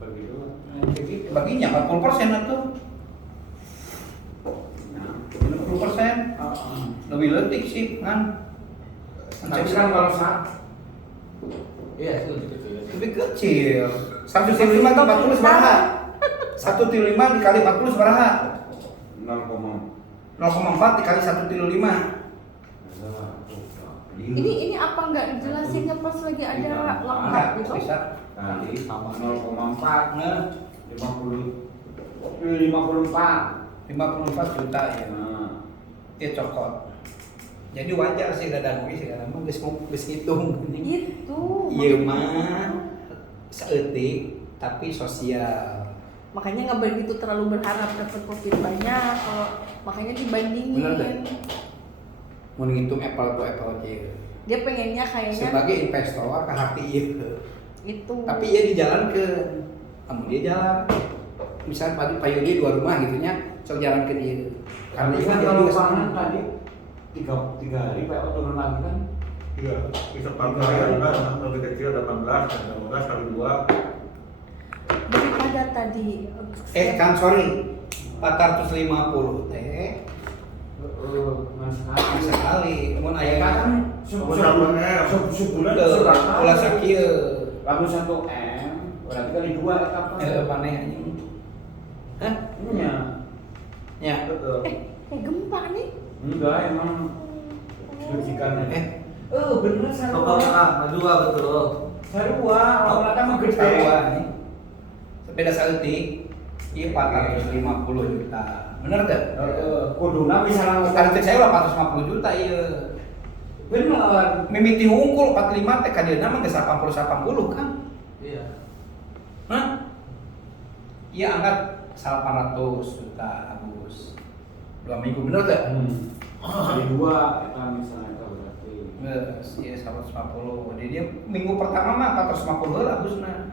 begitu. Baginya 40% atau 60%. Lebih letik sih kan. Tapi kan kalau iya itu lebih kecil. Lebih kecil. 1,5 itu 40 sebaraha. 1,5 dikali 40 sebaraha. 0,4 dikali 1,5. Ini apa nggak dijelasinnya pas lagi ada lengkap gitu? Bisa. Kali sama 0,4 54 juta ya. Ya cokot. Jadi wajar sih dadang kuis sekarang mah geus ngitung. Gitu. Iya mah saeutik tapi sosial. Makanya nggak begitu terlalu berharap dapat profit banyak. Kalau makanya dibandingin. Bener deh. Mau ngitung apple to apple aja. Dia pengennya kayaknya Sebagai investor ke hati ieu. itu. Tapi ya dijalankeun. Kamu dia jalan. Misal pagi payudi 2 rumah gitu nya, sok jalan ke dia. Karena Karena kan dia kalau juga panen tadi 3 hari Pak turun lagi kan. Iya, bisa 4 kali kan, lebih kecil 18, 18 kali 2. Daripada tadi kan sorry 450 teh sekali. Mun aya kan sebulan ulah sakieu. Lalu 1 M berarti kali 2 apa? Paneh anjing. Hah? Iya. Ya. Betul. gempa nih. Enggak emang bisikannya. Bener Apa dua betul. Sarua, orang kata mah gede. Sarua nih. Sepeda saeutik ieu 450 juta. Bener teh? Kuduna bisa langsung. Target saya 450 juta ieu. Bener. Mimiti hungkul 45 teh ka dieu mah geus 80 kan. Iya. Hah? Iya angkat 800 juta Agus. 2 minggu bener teh? Kali 2 eta misalnya eta berarti. Geus, iya 150. Jadi dia minggu pertama mah 450 heula Agusna.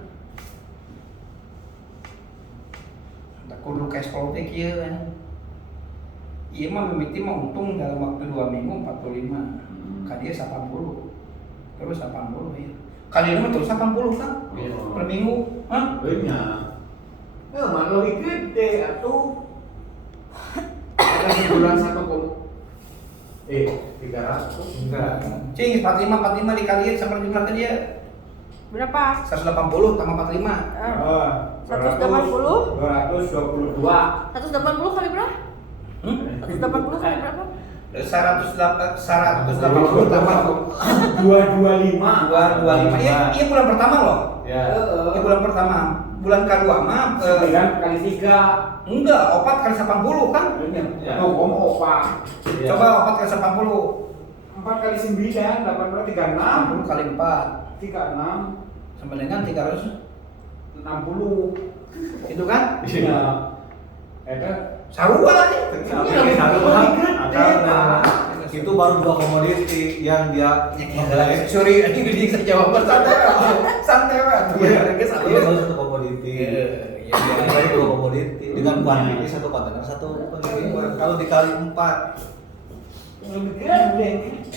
Tak kudu cash flow teh kieu kan. Ieu mah mimiti mah untung dalam waktu 2 minggu 45. Ka dia 80. Terus 80 ya. Kali ini mah terus 80 kan? Iya. Per minggu. Hah? Banyak. Mah lebih gede atuh. Ada sebulan 300 Enggak. Cing 45 dikaliin sama jumlah dia. Berapa? 180 tambah 45. 180? 222. 180 kali berapa? 180 kali berapa? 180 tambah 225. 225. Iya bulan pertama loh. Ya. Ini bulan pertama. Bulan kedua mah 9 kali 3. enggak, 4 kali 80 kan? Ya. Oh, opat. Coba 4 kali 80. 4 kali 9, 18, 36. 60 kali 4 36. sama dengan 360. 60. Itu kan? Iya. Eta Sarua aja. Itu baru 2 komoditi yang dia Sorry, ini bisa jawaban santai banget. Iya, baru 1 komoditi. Iya. Baru 2 komoditi dengan kuantiti 1 kontainer 1 pengiriman. Kalau dikali 4,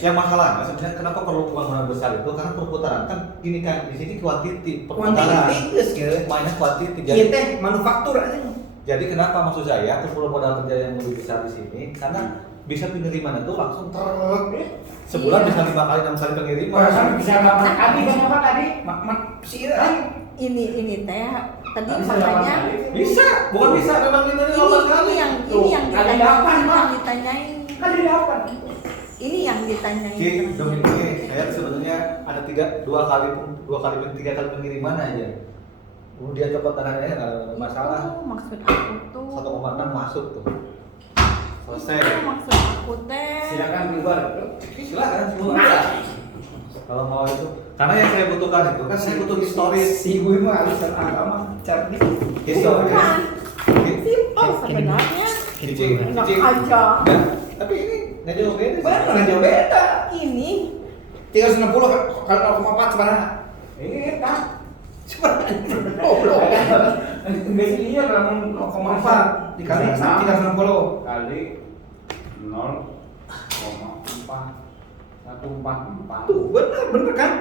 yang masalahnya sebenarnya kenapa perlu pembangunan besar itu karena perputaran kan gini kan di sini kuantiti perputaran. Kuantitas ya. Mainnya kuantiti. Iya teh manufaktur aja. Jadi kenapa maksud saya perlu modal kerja yang lebih besar di sini karena bisa pengiriman itu langsung sebulan Iya. bisa 5 kali 6 kali pengiriman. perasaan bisa makan tadi kan apa tadi? Sih Ini teh tadi Bisa makanya Bisa, bukan bisa memang ini 8 kali. ini yang Kali ditanyain, 8, Pak. yang ditanyain. Kali 8. Ini yang ditanyain. Ki, demi ini saya sebenarnya ada 3 kali pengiriman aja. Kemudian copot tanahnya nggak ada masalah. Itu maksud aku tuh. 1,6 masuk tuh. Selesai. Itu maksud aku teh. Silakan keluar. Silakan semua. Kalau mau itu, karena yang saya butuhkan itu kan saya butuh historis. si ibu mah alisan agama cari Historis. Bukan. Simpel sebenarnya. Cicing. Enak Cicing. aja. Nah, tapi ini nggak jauh beda. sih. bener nggak jauh beda. Ini 360 kali 0,4 sebenarnya. Ini kan. Goblok. Enggak sih iya dalam 0,4 dikali 360 kali 0,4 144. tuh bener kan?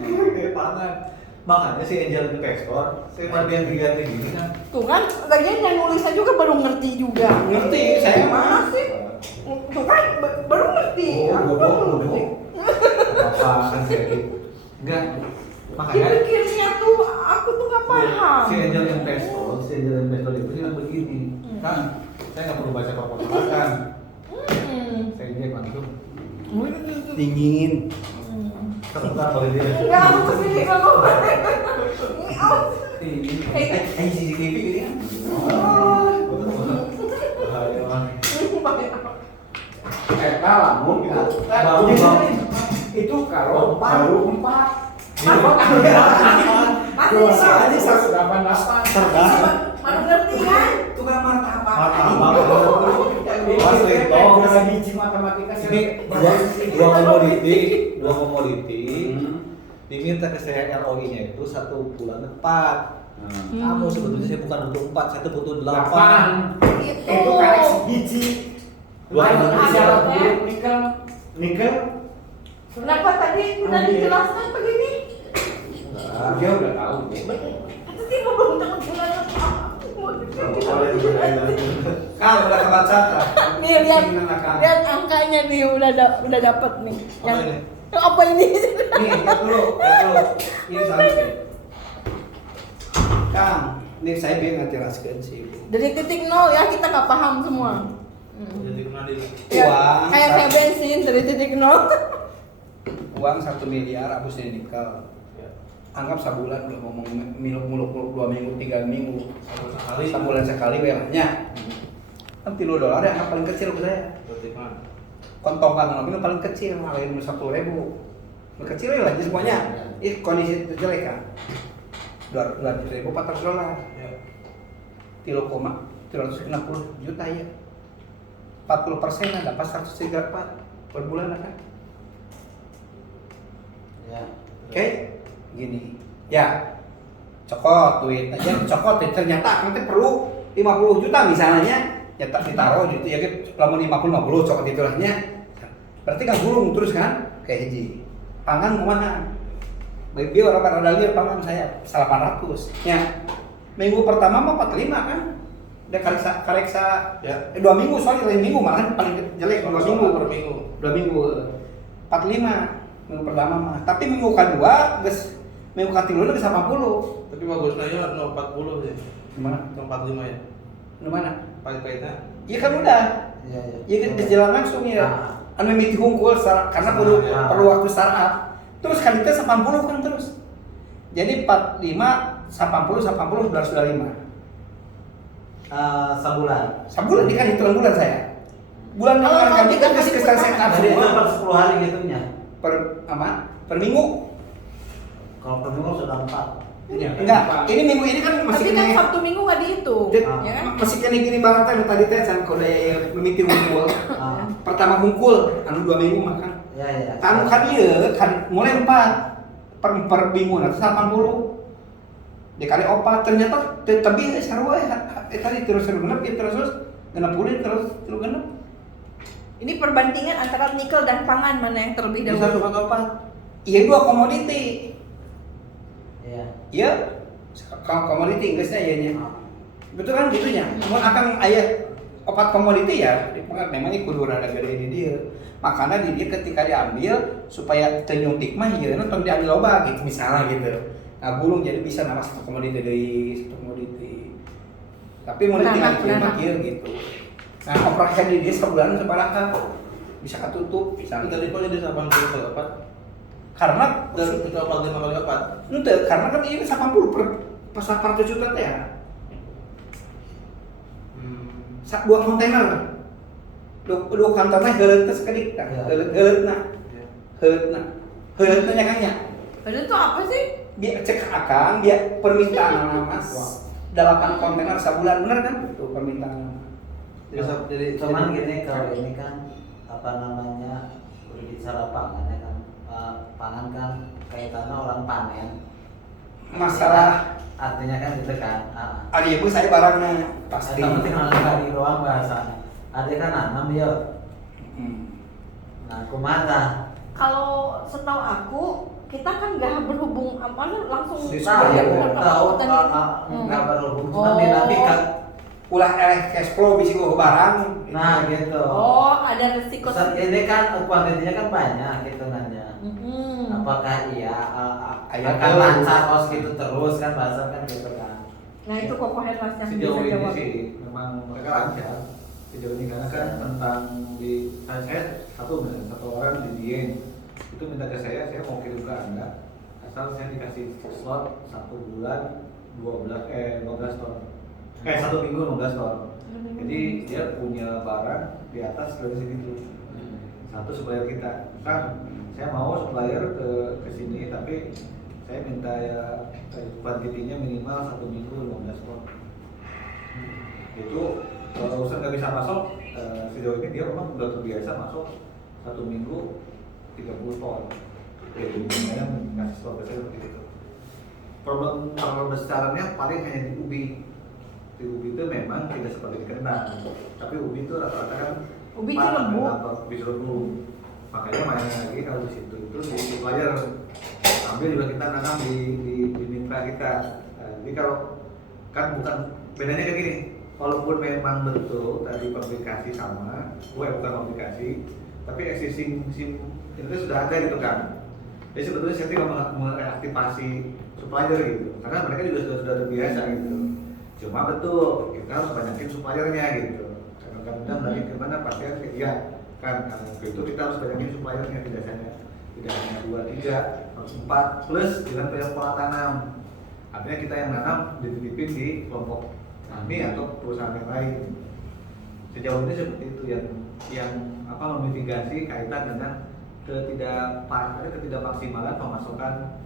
Kayak pangan. Makanya si Angel Investor, si Mardian Giganti gini kan. Tuh kan, lagian yang nulisnya juga baru ngerti juga. Ngerti, saya mah. masih. Tuh kan, baru ngerti. Aku baru ngerti. Apa kan kayak gitu. Enggak. Makanya Pikirnya tuh, aku tuh nggak paham. si Angel Investor itu bilang begini. Kan, saya nggak perlu baca proposal kan. Saya cek langsung. Dingin. Terserah kalau dia. Enggak, aku kesini kalau CCTV gitu ya. Eta lamun itu kalau baru 4. Masih bisa. Aja 188. Baru ngerti kan? Tukang martabak. Mas Rito, Udah biji matematika ini dua komoditi diminta ke saya ROI-nya itu 1 bulan 4. Kamu sebetulnya saya bukan butuh 4, saya tuh butuh 8. Itu koreksi biji. Dua Lain komoditi. syarat buruk nikel. Kenapa tadi udah dijelaskan begini? Dia udah tahu. Itu sih belum tahu bulan apa. Kang udah kebaca. Nih lihat angkanya nih udah dapet nih. Apa ini? Nih, lihat dulu. Ini seharusnya. Kang, ini saya bingung jelaskan sih. Dari titik nol ya, kita nggak paham semua. Jadi kena di Ya, Uang, kayak bensin dari titik nol. Uang 1 miliar habisnya nikel. Anggap sebulan udah ngomong muluk-muluk 2 minggu, 3 minggu. Sebulan sekali belahnya. Kan $3 ya, yang paling kecil ke saya. berarti kan. Kontongan nominal paling kecil, ngalahin 10.000. Kecil ya aja semuanya. Ih, kondisi jelek kan. $200.000, $400. Ya. 3,360 juta ya. 40% dapat 134 per bulan kan. Ya. Oke, gini. Ya. Cokot duit aja, cokot ternyata nanti perlu 50 juta misalnya. Nyata ditaruh gitu ya, selama 50 cokot itulahnya. Berarti kan gulung terus kan? Kayak hiji. Pangan kemana? Dia orang rada liar pangan saya 800. Ya. Minggu pertama mah 45 kan? Udah kareksa Ya. 2 minggu soalnya lain minggu malah paling jelek 2 minggu per minggu. 2 minggu 45 minggu pertama mah. Tapi minggu kedua geus minggu katilu geus 80. Tapi bagusnya ya 040 ya. Gimana? 045 ya. Di mana? Pahit-pahitnya. Iya kan udah. Iya. Iya kan jalan langsung ya. Anu mimiti hungkul karena perlu waktu startup. Terus kan itu 80 kan terus. Jadi 45 80 205. Sebulan. Sebulan ini kan hitungan bulan saya. Bulan Kalau kemarin kan kita kita kasih sekitar pertama. setup Jadi itu semua per 10 hari gitunya. per minggu. Kalau per minggu sudah 4. Enggak, ini minggu ini kan masih Tapi kan kena Sabtu Minggu nggak dihitung, Dit, ya kan? masih kena gini banget kan tadi teh can kode mimiti hungkul. Pertama hungkul, anu 2 minggu makan. Ya. Anu kan ieu kan mulai 4 per minggu nanti 80. Dikali 4 ternyata tapi sarua tadi terus genep terus genep pulih terus genep. Ini perbandingan antara nikel dan pangan mana yang terlebih Bisa dahulu? sobat. Iya 2 komoditi. Iya. Iya. Komoditi Inggrisnya iya nya. Betul kan gitunya. Mun akan aya 4 komoditi ya, memang itu kudu rada gede di dia. Makanya di dia ketika diambil supaya tenyuntik mah ieu tong diambil loba gitu misalnya gitu. Nah, gulung jadi bisa nama satu komoditi dari satu komoditi. Tapi mau Beranak, ditinggal beranak. kieu gitu. Nah, operasi di dia sebulan sabaraha bisa ketutup Bisa misalnya. tadi kok jadi 80 kali 4. Karena Dan itu 45 kali 4. ente karena kan ini 80 per 100 juta teh ya. 2 kontainer. 2 kontainer heuleut teh sakedik tah. Ya. Heuleutna. Heuleutna nya kan nya. Padahal itu apa sih? Dia cek akang dia permintaan Mas 8 kontainer sebulan bener kan? Tuh permintaan. Jadi Cuman gini kalau ini kan apa namanya berbicara pangan ya kan, pangan kan kaitannya orang panen. Masalah Artinya kan gitu kan. ari ieu saya barangnya pasti. Yang penting harus tadi doang bahasanya. Ada kan nanam dia. Hmm. Nah, kumaha? Kalau setahu aku kita kan nggak berhubung langsung Nah, ya, tahu nggak berhubung, Oh. cuma nanti kan ulah cash flow bisa ke barang. nah gitu. Oh, ada resiko. Ini kan kuantitinya kan banyak hitungannya. Apakah akan lancar kos gitu terus kan bahasa kan gitu kan. Nah itu Koko Herlas yang Sejauh bisa ini jawab. sih memang mereka lancar sejauh ini karena kan tentang saya satu orang di Dieng itu minta ke saya mau kirim ke Anda asal saya dikasih slot 1 bulan 15 ton 1 minggu 15 ton. Jadi dia punya barang di atas dari segitu. Satu supplier kita kan saya mau supplier ke sini tapi saya minta ya kuantitinya minimal 1 minggu 15 ton. Itu kalau urusan nggak bisa masuk sejauh ini dia memang udah terbiasa masuk 1 minggu 30 ton. Jadi lumayan ngasih slot saya seperti itu. Problem besarnya paling hanya di ubi. Di ubi itu memang tidak seperti di kentang, tapi ubi itu rata-rata kan Ubi itu lembut. ubi lembut. Makanya mainnya lagi kalau di situ itu di supplier ambil juga kita nanam di mitra kita. Jadi kalau kan bukan bedanya kayak gini. Walaupun memang betul tadi publikasi sama, bukan publikasi, tapi existing SIM itu sudah ada gitu kan. Jadi sebetulnya saya tidak mereaktivasi supplier gitu, karena mereka juga sudah terbiasa gitu. Cuma betul kita harus banyakin suppliernya gitu. Kadang-kadang dari kemana pasien ya kan, itu kita harus banyakin suppliernya tidak hanya 2, 3, harus 4 plus dengan pola tanam. Artinya kita yang nanam dititipin di kelompok kami atau perusahaan yang lain. Sejauh ini seperti itu yang memitigasi kaitan dengan ketidakmaksimalan pemasukan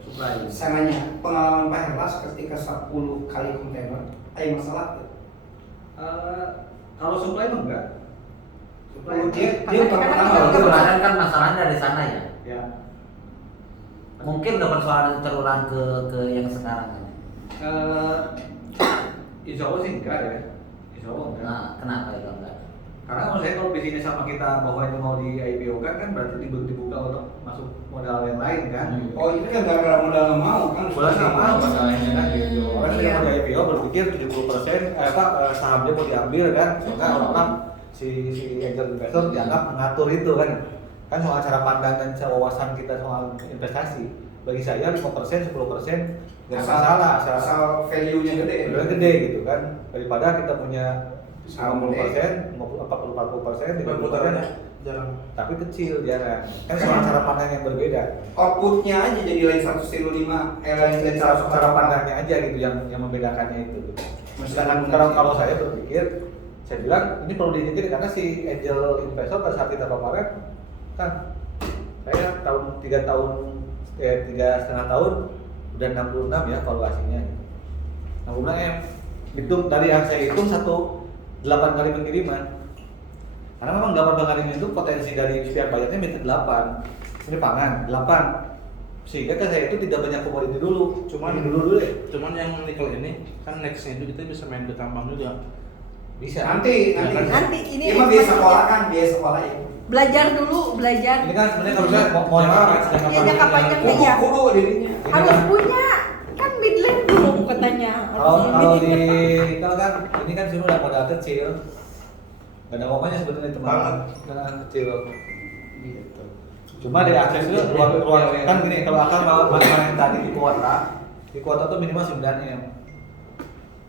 supply. Saya nanya, pengalaman Pak Herlas ketika 10 kali kontainer, ada masalah nggak? Kalau supply mah enggak. Supply Dia pernah Kemarin kan masalahnya dari sana ya. ya. Mungkin udah persoalan itu terulang ke yang sekarang ini. Insya Allah sih enggak ya. Insya Allah enggak. Nah, kenapa itu enggak? Karena menurut saya kalau bisnis sama kita bahwa itu mau di IPO kan berarti dibuka untuk masuk modal yang lain kan. Oh itu kan gara-gara modal nggak mau kan? Modal nggak mau masalahnya kan gitu. Orang Iya. yang mau di IPO berpikir 70% sahamnya mau diambil kan. Sehingga orang si angel investor dianggap mengatur itu kan. Kan soal cara pandang dan wawasan kita soal investasi. Bagi saya 5%, 10% nggak masalah asal value-nya gede. Udah gede gitu kan, daripada kita punya 50%, 40-40%, 50% jarang. tapi kecil jarang. Kan soal cara pandang yang berbeda. Outputnya aja jadi lain 105, lain dari Cara pandangnya aja gitu yang membedakannya itu. Sedangkan kalau saya berpikir, saya bilang ini perlu diingat karena si angel investor pada saat kita kemarin kan saya 3,5 tahun udah 66 ya valuasinya. 66 M. Hitung dari yang saya hitung 8 kali pengiriman. Karena memang 8 pengiriman itu potensi dari pihak bayarnya minta 8. Ini pangan 8. Sehingga kan saya itu tidak banyak komoditi dulu. Cuman dulu ya. Cuman yang nikel ini kan nextnya itu kita bisa main ke tambang juga. Bisa. Nanti ini emang dia sekolah kan, dia sekolah ya. belajar dulu belajar. Ini kan sebenarnya kalau saya mau Iya, jangka panjangnya ya. Kudu dirinya. Harus punya kan midland dulu katanya. kalau di nikel kan ini kan semua udah modal kecil. Gak ada apa-apanya sebetulnya teman-teman. Modal kecil. Gitu. Cuma dari akses itu ruang kan gini kalau akan mau yang tadi di kuota tuh minimal 9 M.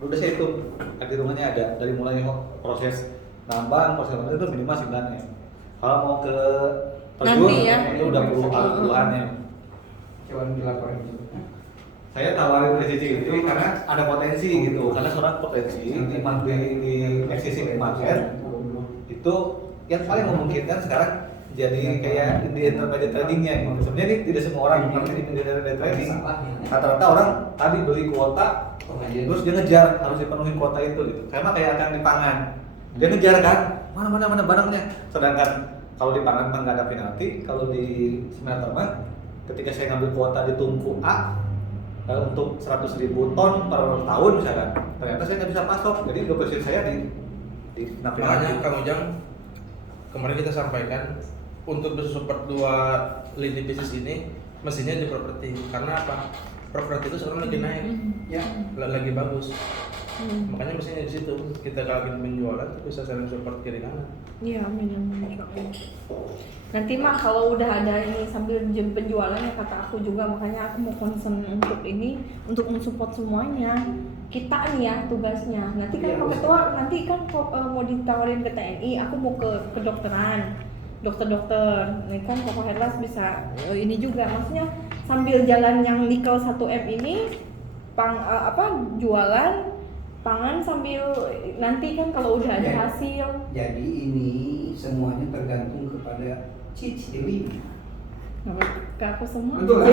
Udah saya hitung di rumahnya ada dari mulai proses nambang proses itu minimal 9 M. Kalau mau ke terjun Nanti ya. itu udah puluhan M. Coba dilaporin dulu. Saya tawarin dari sisi itu karena ada potensi gitu, karena seorang potensi di existing market itu yang paling memungkinkan sekarang jadi kayak di intermediate tradingnya gitu. Sebenarnya ini tidak semua orang mengerti di intermediate trading. Rata-rata orang tadi beli kuota, terus dia ngejar harus dipenuhi kuota itu gitu. Sama kayak akan di pangan, dia ngejar kan mana barangnya. Sedangkan kalau di pangan memang nggak ada penalti, kalau di smelter mah ketika saya ngambil kuota di tungku A untuk 100.000 ton per tahun misalkan, ternyata saya nggak bisa pasok, jadi deposit saya di Makanya Kang Ujang kemarin kita sampaikan untuk bisa support dua lini bisnis ini Mesinnya di properti. Karena apa? Properti itu sekarang lagi naik, Ya. lagi bagus. Makanya mesinnya di situ. Kita kalau lagi penjualan tuh bisa saling support kiri kanan. Iya, amin. Nanti mah kalau udah ada ini sambil penjualan ya kata aku juga, makanya aku mau concern untuk ini, untuk mensupport semuanya. Kita nih ya tugasnya. Nanti kan Pak Ketua nanti kan mau ditawarin ke TNI, aku mau ke kedokteran. Dokter-dokter, ini kan Papa Herlas bisa ini juga, maksudnya sambil jalan yang nikel 1M ini jualan pangan sambil nanti kan kalau udah ada hasil. Jadi ini semuanya tergantung kepada Cici. Ke aku semua. Betul.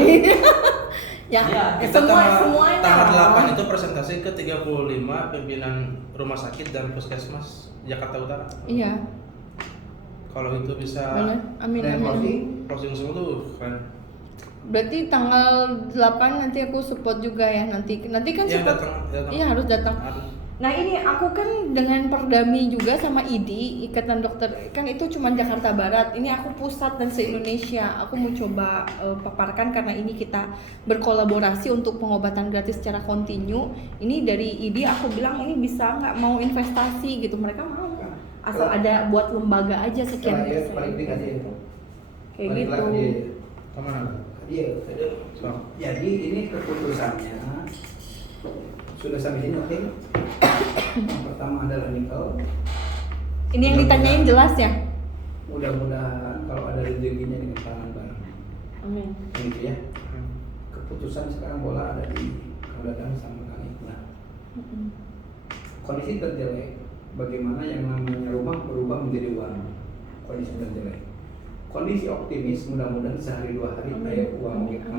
Ya, Kita semuanya. tanggal 8 itu presentasi ke 35 pimpinan rumah sakit dan puskesmas Jakarta Utara. Iya. Kalau itu bisa Boleh. Amin. closing semua tuh keren. Berarti tanggal 8 nanti aku support juga ya nanti kan Iya, support. datang. Iya harus datang. Harus. Nah ini aku kan dengan Perdami juga sama IDI Ikatan Dokter kan itu cuma Jakarta Barat. Ini aku pusat dan se-Indonesia. Aku mau coba paparkan karena ini kita berkolaborasi untuk pengobatan gratis secara kontinu. Ini dari IDI aku bilang ini bisa nggak mau investasi gitu, mereka mau. Asal ada buat lembaga aja sekian persen. Kayak gitu. Kemana? Iya. Jadi ini keputusannya sudah sampai sini oke. Yang pertama adalah nikel. Ini yang ditanyain jelas ya? Mudah-mudahan kalau ada rezekinya dengan tangan bareng. Amin. Gitu ya. Keputusan sekarang bola ada di Kang Dadang sama Kang Iqbal. Kondisi terjelek, bagaimana yang namanya rumah berubah menjadi uang. Kondisi terjelek. Kondisi optimis, mudah-mudahan sehari dua hari kayak uang gitu.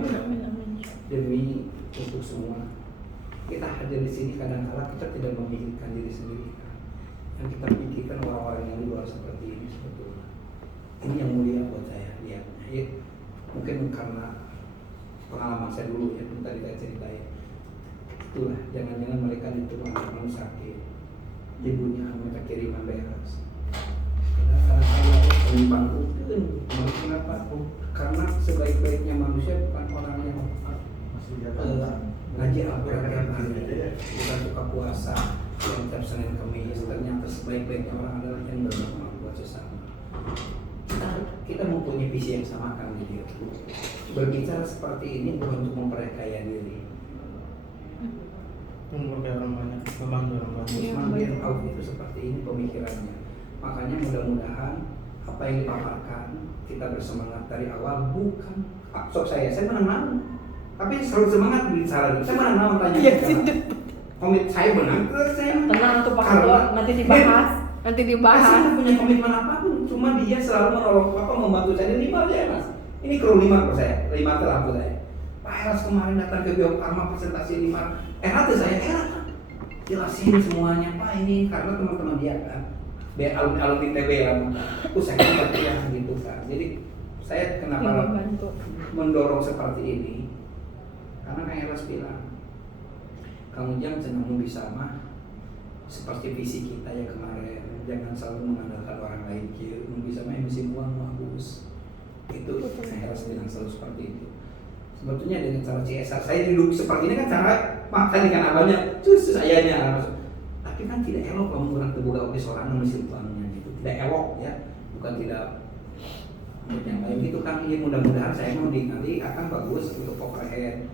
Demi untuk semua. Kita hadir di sini kadang-kala kita tidak memikirkan diri sendiri. Yang kita pikirkan orang-orang yang di luar seperti ini sebetulnya. Ini yang mulia buat saya lihatnya. Ya, mungkin karena pengalaman saya dulu ya, tadi saya ceritain. Itulah, jangan-jangan mereka itu anak sakit, ibunya mereka kiriman beras. Kadang-kadang penyimpang rutin, kenapa? Karena sebaik-baiknya manusia bukan orang yang ngaji Al-Quran bukan suka puasa yang tiap Senin Kamis. Ternyata sebaik-baiknya orang adalah yang bermakna buat sesama. Kita mempunyai visi yang sama kan gitu. Berbicara seperti ini bukan untuk memperkaya diri. Memperkaya orang banyak, membantu orang banyak. Usman bin Auf itu seperti ini pemikirannya. Makanya mudah-mudahan apa yang dipaparkan kita bersemangat dari awal bukan sok saya menang. Tapi selalu semangat bicara dulu. Saya menang tanya. Iya, komit saya menang. Saya tenang tuh Pak Ketua, nanti dibahas. Saya punya komitmen apapun, cuma dia selalu menolong Bapak membantu saya. 5 aja Mas. Ini kru 5 kok saya, 5 terlalu saya. Pak Eras kemarin datang ke Bio Farma presentasi 5. Tuh saya jelasin semuanya Pak ini karena teman-teman dia kan. Alumni TB lama. Saya ngerti ya gitu kan. Jadi saya kenapa mendorong seperti ini? Karena Kang Eras bilang, Kang Ujang senang bisa mah seperti visi kita yang kemarin, jangan selalu mengandalkan orang lain. Bisa mah mesin uang bagus. Itu Kang Eras bilang selalu seperti itu. Sebetulnya dengan cara CSR saya duduk seperti ini kan cara makan dengan abangnya, justru sayanya. Tapi kan tidak elok kalau menggunakan terbuka oke seorang mesin uangnya gitu. Tidak elok ya, bukan tidak. Yang lain itu kan ini mudah-mudahan saya mau nanti akan bagus untuk overhead.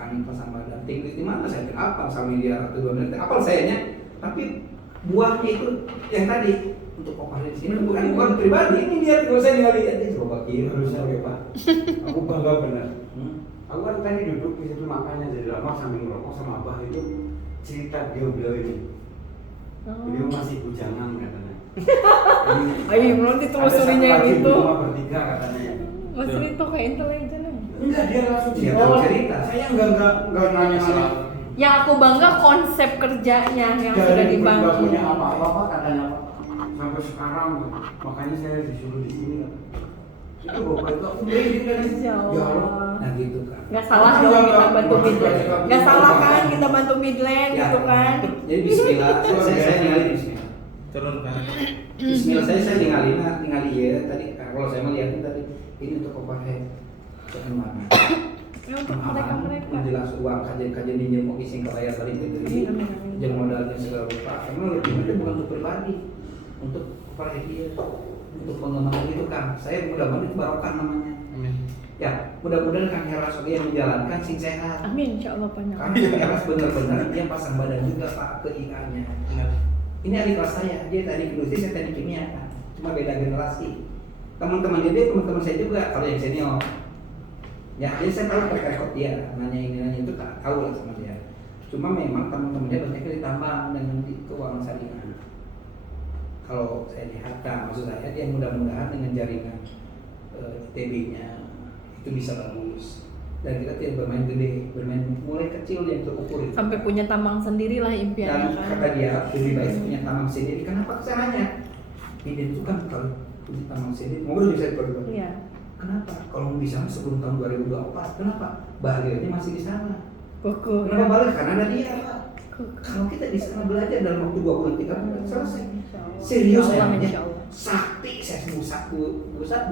Akan pas sama dan tinggi di mana saya apa sama miliar atau 2 miliar apa sayanya, tapi buahnya itu yang tadi untuk overhead sini bukan pribadi, ini dia kalau saya tinggal lihat dia coba kira harusnya oke Pak. Aku bangga benar. Aku kan tadi duduk di situ makannya jadi lama sambil ngerokok sama abah itu cerita beliau ini. Beliau masih bujangan katanya. Ayo belum ditelusurinya yang itu. Cuma bertiga katanya. Mas itu kayak intelijen. Enggak, dia langsung cerita. Saya enggak nanya-nanya. Yang aku bangga konsep kerjanya yang sudah dibangun. Enggak punya apa-apa katanya Pak. Sampai sekarang makanya saya disuruh di sini. Itu Bapak itu aku beli kan. Ya Allah. Nah gitu kan. Nggak salah dong kita bantu midland. Nggak salah kan kita bantu midland gitu kan. Jadi bismillah, saya ngalih bismillah. Turunkan. Bismillah saya ningali ya tadi kalau saya melihatnya tadi ini untuk overhead. kemana? Ya, untuk mereka. Menjelas uang kajian ninja mau ising kebayar balik gitu. Amin. Jangan modalnya segala rupa. Emang lebih itu bukan untuk pribadi, untuk kepada dia, untuk pengembangan itu kan. Saya mudah-mudahan itu barokah namanya. Amin. Ya, mudah-mudahan Kang Heras oke yang menjalankan sing sehat. Amin, insyaallah Pak. Kang Heras benar-benar dia pasang badan juga Pak ke IA-nya. Ini adik kelas saya, dia teknik industri, saya teknik kimia kan. Cuma beda generasi. Teman-teman dia teman-teman saya juga kalau yang senior. Ya, jadi saya tahu track record dia, nanya ini nanya itu tak tahu lah sama dia. Cuma memang teman-temannya banyak ditambang dengan di keuangan syariah. Kalau saya lihat, kan, maksud saya dia mudah-mudahan dengan jaringan ITB-nya itu bisa bagus. Dan kita tidak bermain gede, bermain mulai kecil yang terukur itu. Sampai punya tambang sendiri lah impiannya Dan kan. kata dia lebih baik punya tambang sendiri. Kenapa caranya? Ide itu kan kalau punya tambang sendiri, mobil bisa diperlukan. Iya. Kenapa? Kalau bisa sebelum tahun 2024, kenapa? Bahagianya masih di sana. Kuku. Kenapa balik? Karena ada dia, Pak. Kalau kita di sana belajar dalam waktu 2 bulan 3 bulan selesai. Serius Insyaallah, namanya. insyaallah. Sakti saya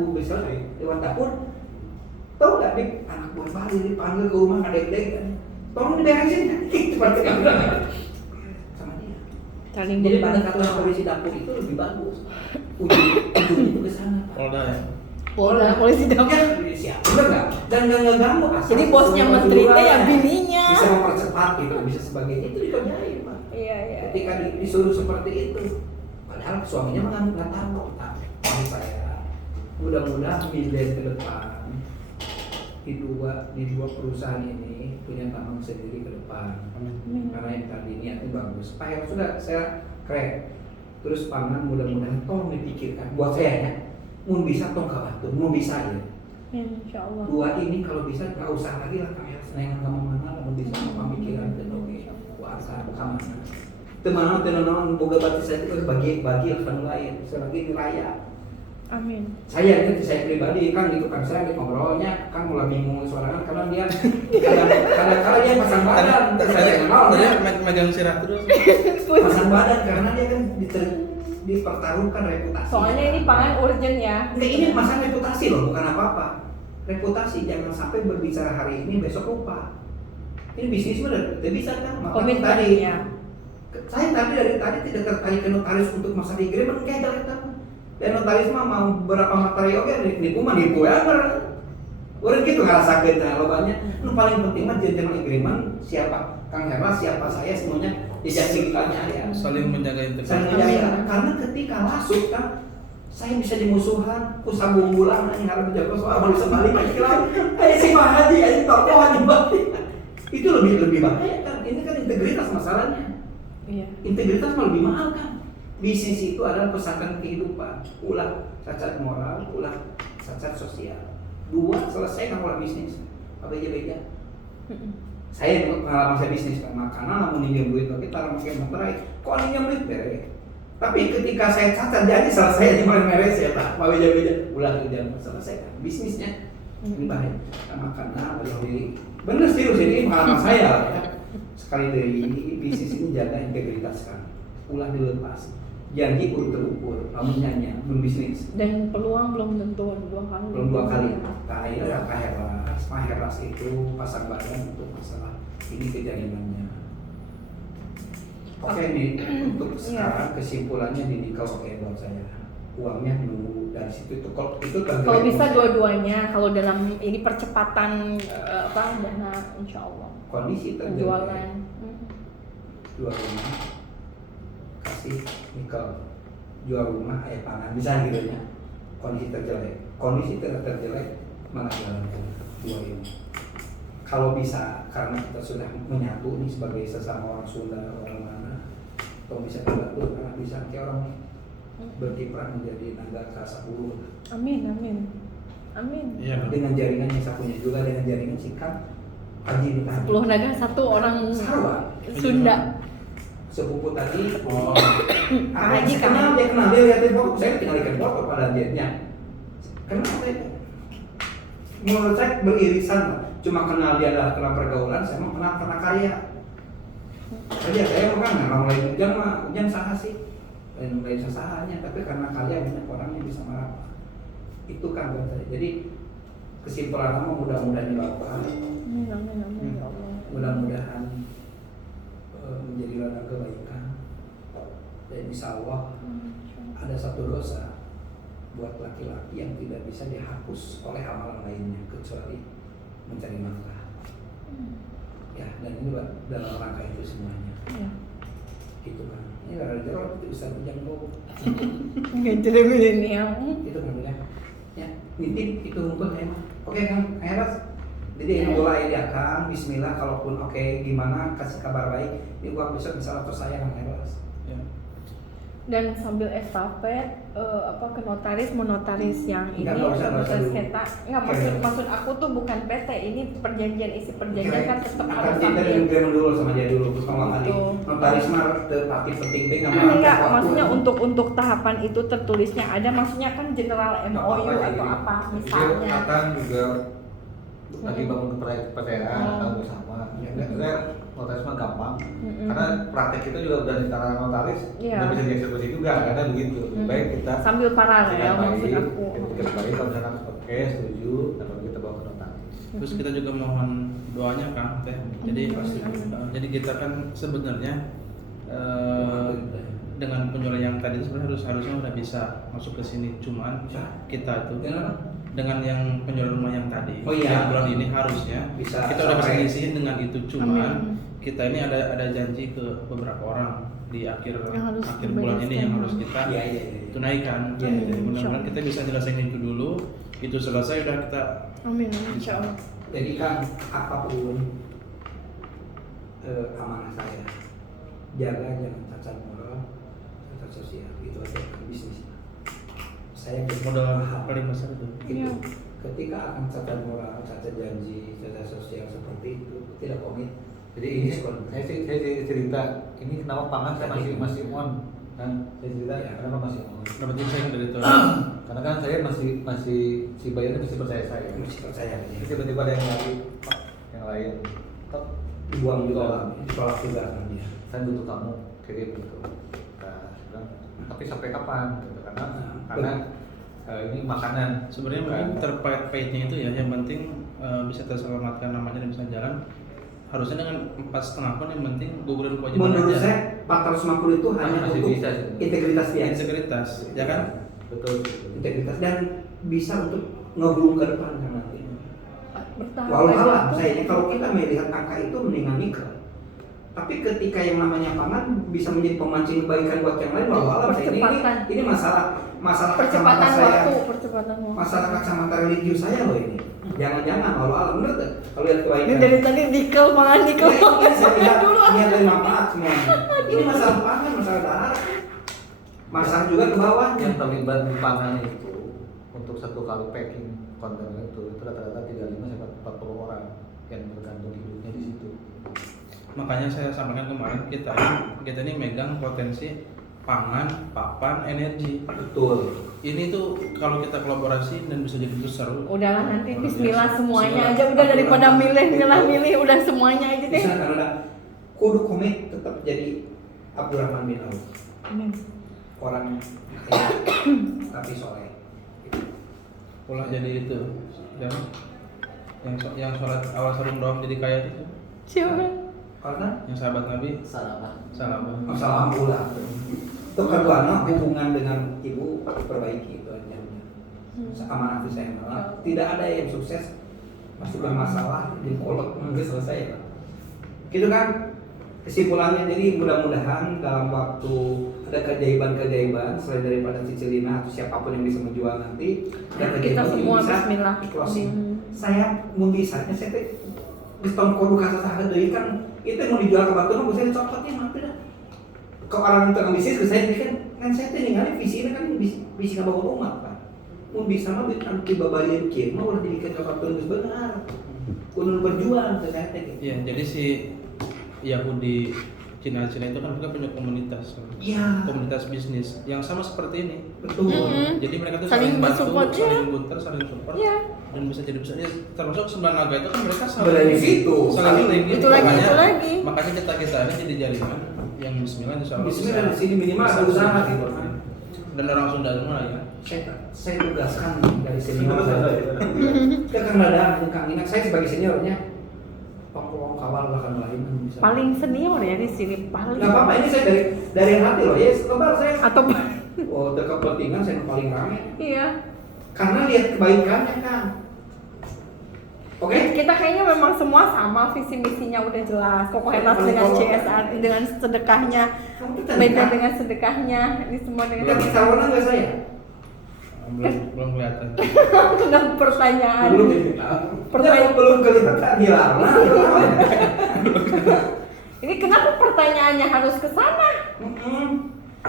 bu bisa lewat dapur. Tahu nggak nih anak buah Bali dipanggil ke rumah kadek-kadek kan? Tolong diberesin kan? Itu pasti kan sama dia. Saling Jadi pada membantu. kata polisi dapur itu lebih bagus. Ujung itu ke sana, Pak. Polda ya. Polda, polisi dapur. Ya, siap. Bener nggak? Dan nggak ganggu asal. Jadi bosnya semua menteri teh ya kejuruannya. bininya. Bisa mempercepat gitu, bisa sebagainya itu dikerjain, Pak. Iya. Ketika disuruh seperti itu, padahal suaminya nggak tahu. Tapi saya mudah-mudahan miliar ke depan di dua perusahaan ini punya tambang sendiri ke depan. Karena yang tadi niatnya bagus. Pak Heru sudah saya keren. Terus pangan mudah-mudahan tolong dipikirkan buat saya ya. Mau bisa tong kabatur, mau bisa ya. Insyaallah. Dua ini kalau bisa nggak usah lagi lah kayak senengan kamu mana, mau bisa pemikiran dan oke. Puasa kamana. Teman-teman boga batis saya itu bagi kan lain. Selagi raya. Amin. Saya pribadi kan gitu kan saya ngobrolnya kan mulai bingung suaranya karena dia kadang-kadang dia pasang badan Tadi megang sirah terus. pasang badan karena dia kan dipertaruhkan reputasi. Soalnya ini pangan urgent ya. Nggak, ini masalah reputasi loh, bukan apa-apa. Reputasi jangan sampai berbicara hari ini besok lupa. Ini bisnis bener, tidak bisa kan? Maka Komitmen tadi ya. saya dari tadi tidak tertarik ke notaris untuk masa di agreement kayak dari tadi. Dan notaris mah mau berapa materi oke nipu mah nipu ya orang gitu ngerasa kita lobanya. Nu paling penting mah gentleman agreement siapa Kang Heras siapa saya semuanya dijanjikannya ya. Saling menjaga integritas. Saya menjaga karena ketika masuk kan saya bisa dimusuhan ku sambung bulan yang harus menjaga soal baru balik lagi si Mah Haji aja toko Haji balik itu lebih bahaya kan. Ini kan integritas masalahnya. Iya. Integritas mah lebih mahal kan. Bisnis itu adalah pesantren kehidupan. Ulah cacat moral, ulah cacat sosial. Dua selesai kan ulah bisnis. Beja-beja. Saya pengalaman saya bisnis kan, karena namun minjem duit tapi taruh pakai materai. Kok minjem duit beres? Tapi ketika saya cacat jadi selesai di mana beres ya Pak. Beja-beja. Ulah kerjaan selesai kan. Bisnisnya ini bahaya. Karena lebih bener serius ini pengalaman saya ya. Sekali dari bisnis ini jaga integritas kan. Ulah dilepas. Janji urut terukur, kamu nyanyi, belum bisnis. Dan peluang belum tentu Belum dua kali. Nah ini adalah Pak Heras itu pasang badan untuk masalah ini kejaringannya. Oke nih, untuk sekarang kesimpulannya di nikel oke buat saya. Uangnya nunggu dari situ itu kalau itu Kalau bisa dua-duanya, kalau dalam ini percepatan dana insya Allah. kondisi terjadi. Penjualan. Jual rumah, kasih nikel, jual rumah ayah pangan bisa gitu ya. Kondisi terjelek mana jalankan dua ini. Kalau bisa karena kita sudah menyatu nih sebagai sesama orang Sunda orang mana, kalau bisa terbantu karena bisa kayak orang berkiprah menjadi Nagara 10. Amin. Iya. Dengan jaringan yang saya punya juga dengan jaringan sikap Haji Nita 10 naga satu orang Sarwa Sunda. sepupu tadi. Oh. Haji kenal dia liatin foto saya tinggal ikan foto pada dia. Kenapa saya? Menurut saya beririsan lah. Cuma kenal dia adalah kenal pergaulan, saya mau kenal karena karya. Saya mau kan nggak mulai hujan saha sih, lain sesahanya, tapi karena karya banyak orang yang bisa marah. Itu kan buat saya. Jadi kesimpulan nama mudah-mudahan dilakukan, Amin, amin, amin, ya Allah. mudah-mudahan menjadi ladang kebaikan, dan insya Allah ada satu dosa buat laki-laki yang tidak bisa dihapus oleh amalan lainnya kecuali mencari nafkah. Ya, dan ini dalam rangka itu semuanya. Ya. Gitu kan. Ini gara-gara itu Ustaz Ujang kok. Nggak jadi milenial. Itu kan ya. Ya, nitip itu ngumpul ya mah. Oke Kang, Eros. Jadi ini mulai ya Kang, bismillah kalaupun oke gimana kasih kabar baik. Ini gua besok bisa lapor saya Kang Eros. Ya. Dan sambil estafet ke notaris, mau notaris yang ini Nggak usah notaris dulu. kita nggak maksud aku tuh bukan PT, ini perjanjian, isi perjanjian kan tetap akan harus kita sambil dengan dulu sama dia dulu terus ngomong tadi Betul. notaris mah terpati penting deh enggak, maksudnya untuk tahapan itu tertulisnya ada, maksudnya kan general MOU Apa-apa atau jadi. apa Jadi misalnya. akan juga lagi bangun kepercayaan atau bersama. Ya, Sebenarnya notaris mah gampang. Mm-mm. Karena praktek itu juga udah di tangan notaris, Iya. udah bisa dieksekusi juga, karena begitu. Lebih baik kita Sambil paralel dengan maksud baik, aku. kita baik kalau misalkan oke setuju, dan kita bawa ke notaris. Terus kita juga mohon doanya Kang Teh. Jadi jadi kita kan sebenarnya dengan penjualan yang tadi itu sebenarnya harusnya udah bisa masuk ke sini, cuman kita itu dengan yang penjualan rumah yang tadi Oh iya. yang bulan ini harusnya Bisa kita udah bisa sampai. ngisiin dengan itu, cuman Amin. kita ini ada janji ke beberapa orang di akhir Yang harus akhir bulan ini yang harus kita iya iya tunaikan. Iya, Jadi iya. mudah-mudahan kita bisa jelasin itu dulu, itu selesai udah kita Amin, insya Allah. jadi kan apapun amanah saya jaga jangan cacat moral cacat sosial itu aja bisnis saya modal paham. paling besar itu. Gitu. Iya. Ketika akan cacat moral, cacat janji, cacat sosial seperti itu tidak komit. Jadi ini saya cerita, ini kenapa pangan saya masih on, kan? Saya cerita Ya. kenapa masih on. Dapat insight dari itu. Karena kan saya masih si bayarnya masih percaya saya. Mesti percaya Jadi ini. tiba-tiba ada yang lagi, yang lain, "Tok, Dibuang juga, ditolak juga kan dia. saya butuh kamu kirim gitu." Nah, bilang, tapi sampai kapan? Gitu. Karena ini makanan. Sebenarnya mungkin terpahit-pahitnya itu ya, yang penting bisa terselamatkan namanya dan bisa jalan. Harusnya dengan 4,5 pun yang penting gugurin kewajiban Menurut aja. saya 450 itu hanya Masih untuk bisa sih. integritas dia. Integritas, ya kan? Betul. Integritas dan bisa untuk ngebulung ke depan kan nanti. Bertahap Walau aja alam, tuh. saya ini kalau kita melihat angka itu mendingan mikro. Tapi ketika yang namanya pangan bisa menjadi pemancing kebaikan buat yang lain, walau alam saya Percepatan. ini masalah Percepatan kacamata saya, waktu, percepatan waktu. masalah kacamata religius saya loh ini. Jangan-jangan walau alam bener gak? Kalau lihat kebaikan. Ini dari tadi nikel malah nikel. Ini saya lihat dia dari manfaat semuanya. Ini masalah pangan, masalah darat, masalah juga ke bawahnya. Yang terlibat di pangan itu untuk satu kali packing kontainer itu rata-rata 35 sampai 40 orang yang bergantung hidupnya di situ. Makanya saya sampaikan kemarin kita ini megang potensi pangan, papan, energi. Betul. Ini tuh kalau kita kolaborasi dan bisa jadi besar. Udahlah nanti Luar bismillah biasa. semuanya Bismillah. aja, udah daripada milih udah semuanya aja deh. Bisa kan udah kudu komit tetap jadi Abdurrahman bin Auf. Amin. Orang kaya tapi soleh. Ulah jadi itu yang sholat awal sarung doang jadi kaya itu, Siapa? Karena yang sahabat Nabi Salah. salam. masalah pula. Itu kedua hubungan dengan ibu perbaiki itu aja. Amanah itu saya malah tidak ada yang sukses masih bermasalah di kolot nggak selesai Pak. Gitu kan kesimpulannya, jadi mudah-mudahan dalam waktu ada keajaiban selain daripada Cicilina atau siapapun yang bisa menjual nanti ada Kita keajaiban semua yang bisa bismillah. closing. Hmm. Saya mau bisanya saya teh geus tahun kodu kata saha deui kan itu mau dijual ke batu mah saya copotnya mah teh. Kalau orang tukang bisnis ke saya kan saya teh ningali visinya kan bisa ngabangun rumah kan. Mun bisa mah anti babarian kieu mah udah dibikin ke batu geus benar. Kudu berjuang teh saya teh. Iya, jadi si Yahudi Cina itu kan juga punya komunitas, Iya. komunitas bisnis yang sama seperti ini. Betul. Mm-mm. Jadi mereka tuh Saling saling bantu, support, ya. saling bunter, saling support, Iya. dan bisa jadi besar. Ya, termasuk 9 naga itu kan mereka Berada di situ. saling link. Itu lagi. Makanya kita ini jadi jaringan yang Bismillah insya Allah Bismillah di sini minimal ada usaha gitu. Dan orang Sunda semua ya. saya tugaskan dari senior saya. Ya Kang Dadang, Kang Inak, saya sebagai seniornya. Tolong kawal lah Kang lain bisa. Paling senior ya di sini paling. Nggak apa-apa, ini saya dari hati loh. Ya, sebentar saya. Atau Oh, kepentingan saya yang paling rame. iya. Karena lihat kebaikannya kan. Oke? Kita kayaknya memang semua sama visi misinya udah jelas. Koko Helas dengan CSR dengan sedekahnya beda dengan sedekahnya. Ini semua dengan Tapi calonnya nggak saya? Belum kelihatan. dengan pertanyaan. Belum kelihatan hilang. Ini kenapa pertanyaannya harus ke sana?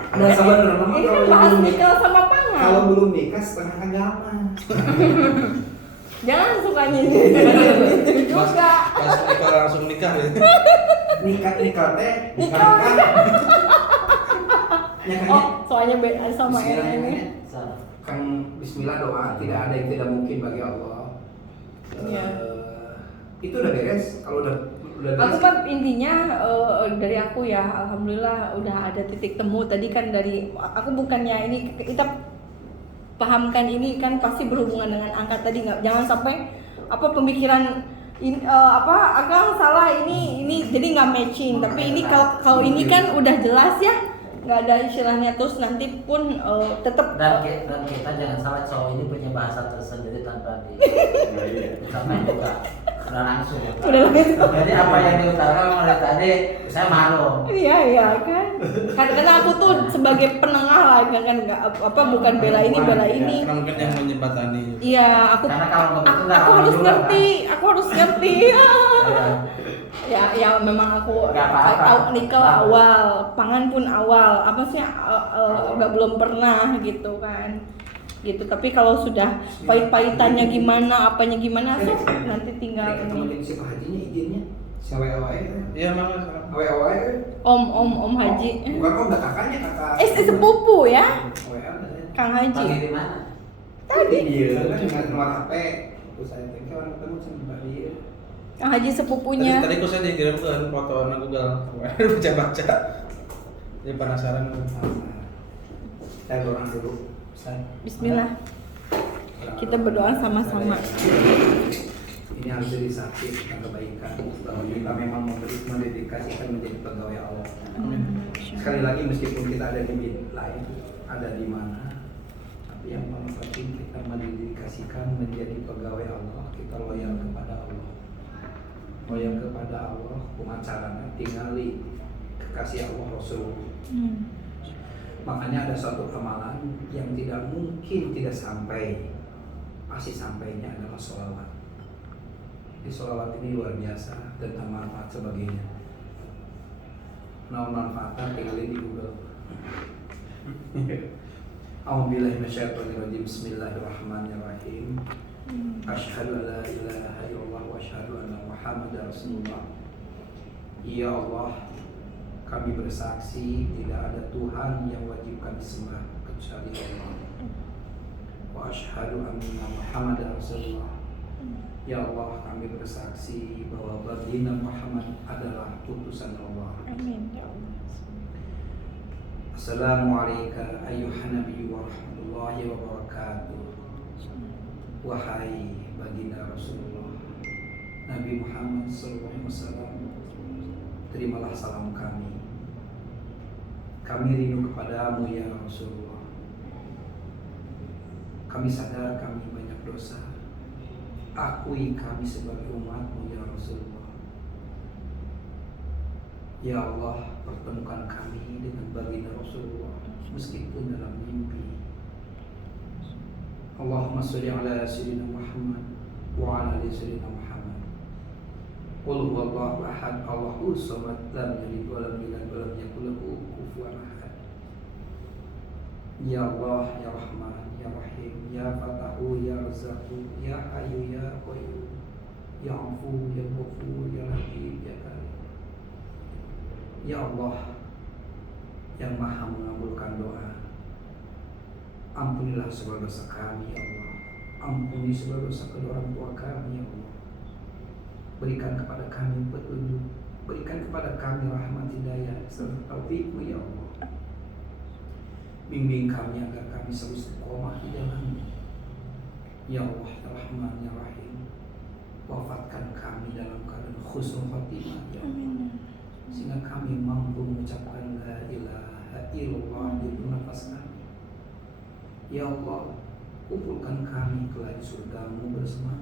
Nah, sebenarnya Ini kan bahas nikel sama pangan. kalau belum nikah setengah agama. Jangan suka nyindir juga. Pas nikah langsung nikah ya. Nikah teh, nikah. Oh, soalnya beda sama yang Bismillah, ini. Kang Bismillah doa, tidak ada yang tidak mungkin bagi Allah. Iya. Itu udah beres. Kalau udah Aku beres. kan intinya dari aku ya, alhamdulillah udah ada titik temu. Tadi kan dari aku bukannya ini kita pahamkan ini kan pasti berhubungan dengan angka tadi, nggak jangan sampai apa pemikiran Akang salah ini jadi nggak matching. Tapi ini kalau ini kan udah jelas ya, nggak ada istilahnya terus nanti pun tetap Dan kita jangan salah, cowok ini punya bahasa tersendiri tanpa disampaikan juga. Udah langsung. udah langsung. Jadi apa yang diutarakan oleh tadi saya malu. Iya kan. Karena aku tuh sebagai penengah lah kan nggak apa bukan bela ini bela ini. Karena mungkin yang menjembatani. Iya, Karena kalau begitu nggak aku ramai harus juga, ngerti, aku harus ngerti. Iya. Ya memang aku Nggak apa-apa. nikel awal, pangan pun awal. Apa sih nggak belum pernah gitu kan. Gitu. Tapi kalau sudah pahit-pahitannya gimana, apanya gimana, so nanti tinggal Teman ini. si Pak Hajinya izinnya. Si awe-awe. Iya mama. Awe-awe. Om Haji. Bukan om, udah kakaknya kakak. Sepupu ya, Awe-awe. Kang Haji. Panggil di mana? Tadi Iya, kan dengan nomor HP. Terus saya tanya orang ketemu sama dia. Kang Haji sepupunya. Tadi aku saya dikirimkan foto anak Google. Baca-baca. Jadi penasaran. Saya orang dulu. Bismillah. Kita berdoa sama-sama. Ini harus jadi saksi tentang kebaikan bahwa kita memang mendedikasikan menjadi pegawai Allah. Sekali lagi meskipun kita ada di bidang lain, ada di mana, tapi yang paling penting kita mendedikasikan menjadi pegawai Allah. Kita loyal kepada Allah. Loyal kepada Allah, pemacarannya tinggali kekasih Allah Rasul. Makanya ada suatu amalan yang tidak mungkin tidak sampai, pasti sampainya adalah sholawat. Di sholawat ini luar biasa tentang manfaat sebagainya. Nah, manfaatnya tinggalin di Google. A'udzubillahi minasyaitonirrajim. Bismillahirrahmanirrahim. Asyhadu an la ilaha illallah wa asyhadu anna Muhammadar Rasulullah. Ya Allah, kami bersaksi tidak ada Tuhan yang wajib kami sembah kecuali Allah. Wa asyhadu anna Muhammadar Rasulullah. Ya Allah, kami bersaksi bahwa baginda Muhammad adalah utusan Allah. Amin ya Allah. Assalamualaikum ayyuhan nabiyyu wa rahmatullahi wa barakatuh. Wahai baginda Rasulullah Nabi Muhammad sallallahu alaihi wasallam, terimalah salam kami. Kami rindu kepadamu ya Rasulullah. Kami sadar kami banyak dosa. Akui kami sebagai umatmu ya Rasulullah. Ya Allah, pertemukan kami dengan baginda Rasulullah meskipun dalam mimpi. Allahumma sholli ala sayyidina Muhammad wa ala ali sayyidina Muhammad. Qul huwallahu ahad, Allahu samad, lam yalid wa lam yulad wa lam yakul lahu kufuwan ahad. Ya Allah, ya Rahman, ya Rahim, ya Fatahu, ya Razzaqu, ya Hayyu, ya Qayyum, ya Afu, ya Ghafur, ya Latif, ya Karim. Ya Allah, yang Maha mengabulkan doa, ampunilah segala dosa kami ya Allah. Ampuni segala dosa kedua orang tua kami ya Allah. Berikan kepada kami petunjuk, berikan kepada kami rahmat hidayah serta taufikmu ya Allah. Bimbing kami agar kami selalu istiqomah di jalan-Mu. Ya Allah, ya Rahman, ya Rahim. Wafatkan kami dalam keadaan husnul khotimah, ya Allah. Sehingga kami mampu mengucapkan la ilaha illallah di nafas kami. Ya Allah, kumpulkan kami kelak di surga-Mu bersama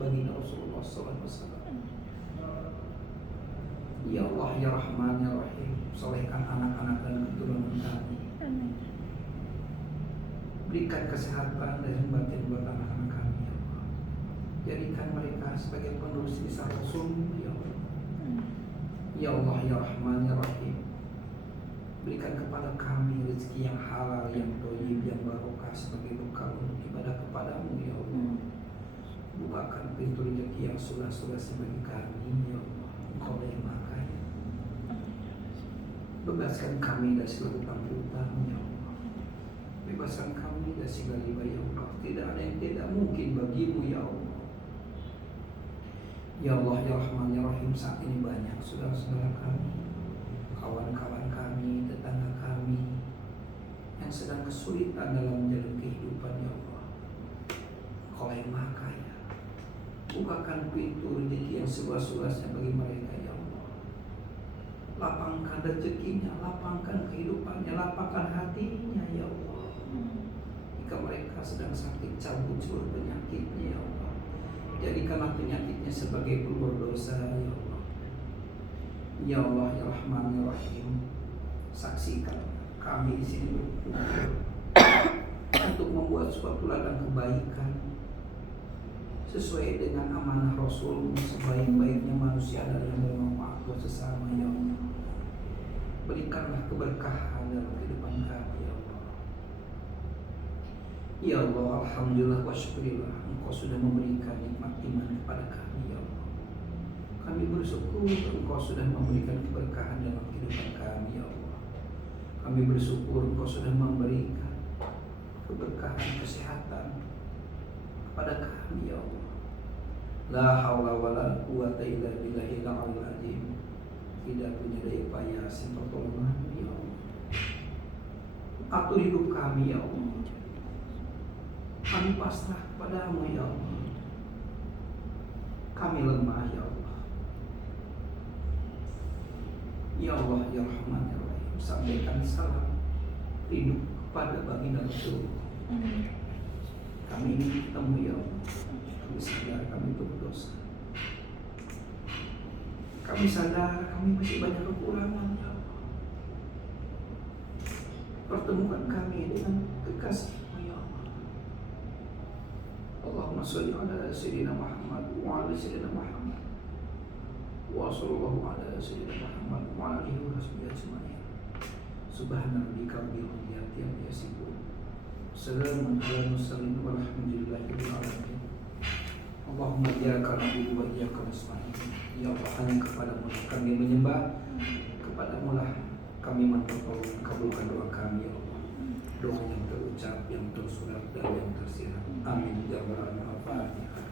baginda Rasulullah SAW. Ya Allah, ya Rahman, ya Rahim. Solehkan anak-anak dan keturunan kami. Berikan kesehatan dan batin buat anak-anak kami, ya Allah. Jadikan mereka sebagai penerus risah Rasul-Mu, ya Allah. Ya Allah, ya Rahman, ya Rahim. Berikan kepada kami rezeki yang halal, yang thayyib, yang barokah sebagai bekal untuk ibadah kepada-Mu, ya Allah. Bukakan pintu rezeki yang sulas-sulas bagi kami, ya Allah. Engkau yang Maha Kaya. Bebaskan kami dari segala hutang-piutang, ya Allah. Bebaskan kami dari segala riba, ya Allah. Tidak ada yang tidak mungkin bagi-Mu, ya Allah. Ya Allah, ya Rahman, ya Rahim. Saat ini banyak saudara-saudara kami, kawan-kawan kami, tetangga kami yang sedang kesulitan dalam menjalani kehidupan, ya Allah. Engkau yang Maha Kaya. Bukakan pintu rezeki yang seluas-luasnya bagi mereka, ya Allah. Lapangkan rezekinya, lapangkan kehidupannya, lapangkan hatinya, ya Allah. Jika mereka sedang sakit, cabut seluruh penyakitnya, ya Allah. Jadikanlah penyakitnya sebagai pelur dosa, ya Allah. Ya Allah, ya Rahman, ya Rahim. Saksikan kami di sini berkumpul untuk membuat suatu ladang kebaikan sesuai dengan amanah Rasul, sebaik-baiknya manusia adalah yang bermanfaat buat sesama, ya Allah. Berikanlah keberkahan dalam kehidupan kami, ya Allah. Ya Allah, alhamdulillah wa syukurillah, Engkau sudah memberikan nikmat iman kepada kami, ya Allah. Kami bersyukur Engkau sudah memberikan keberkahan dalam kehidupan kami, ya Allah. Kami bersyukur Engkau sudah memberikan keberkahan kesehatan kepada kami, ya Allah. La haula wala quwwata illa billahil aliyyil azim. Tidak punya daya upaya simpan pertolongan, ya Allah. Atur hidup kami, ya Allah. Kami pasrah kepada-Mu, ya Allah. Kami lemah, ya Allah. Ya Allah, ya Rahman, ya Rahim. Sampaikan salam rindu kepada baginda Rasul. Kami ingin ketemu, ya Allah. Kami sadar kami berdosa. Kami sadar kami masih banyak kekurangan, ya Allah. Pertemukan kami dengan kekasih-Mu, ya Allah. Allahumma sholli ala sayyidina Muhammad wa ala sayyidina Muhammad wa sallallahu ala sayyidina Muhammad wa ala alihi wa sahbihi ajma'in. Subhana rabbika rabbil izzati amma yasifun. Salamun ala mursalin walhamdulillahi rabbil alamin. Allahumma iyyaka na'budu wa iyyaka nasta'in. Ya Allah, hanya kepadamu kami menyembah, kepadamu lah kami bertolong. Kabulkan doa kami, ya Allah. Doa yang terucap, yang tersurat, dan yang tersirat. Amin. Ya Rabbal Al-Fatihah.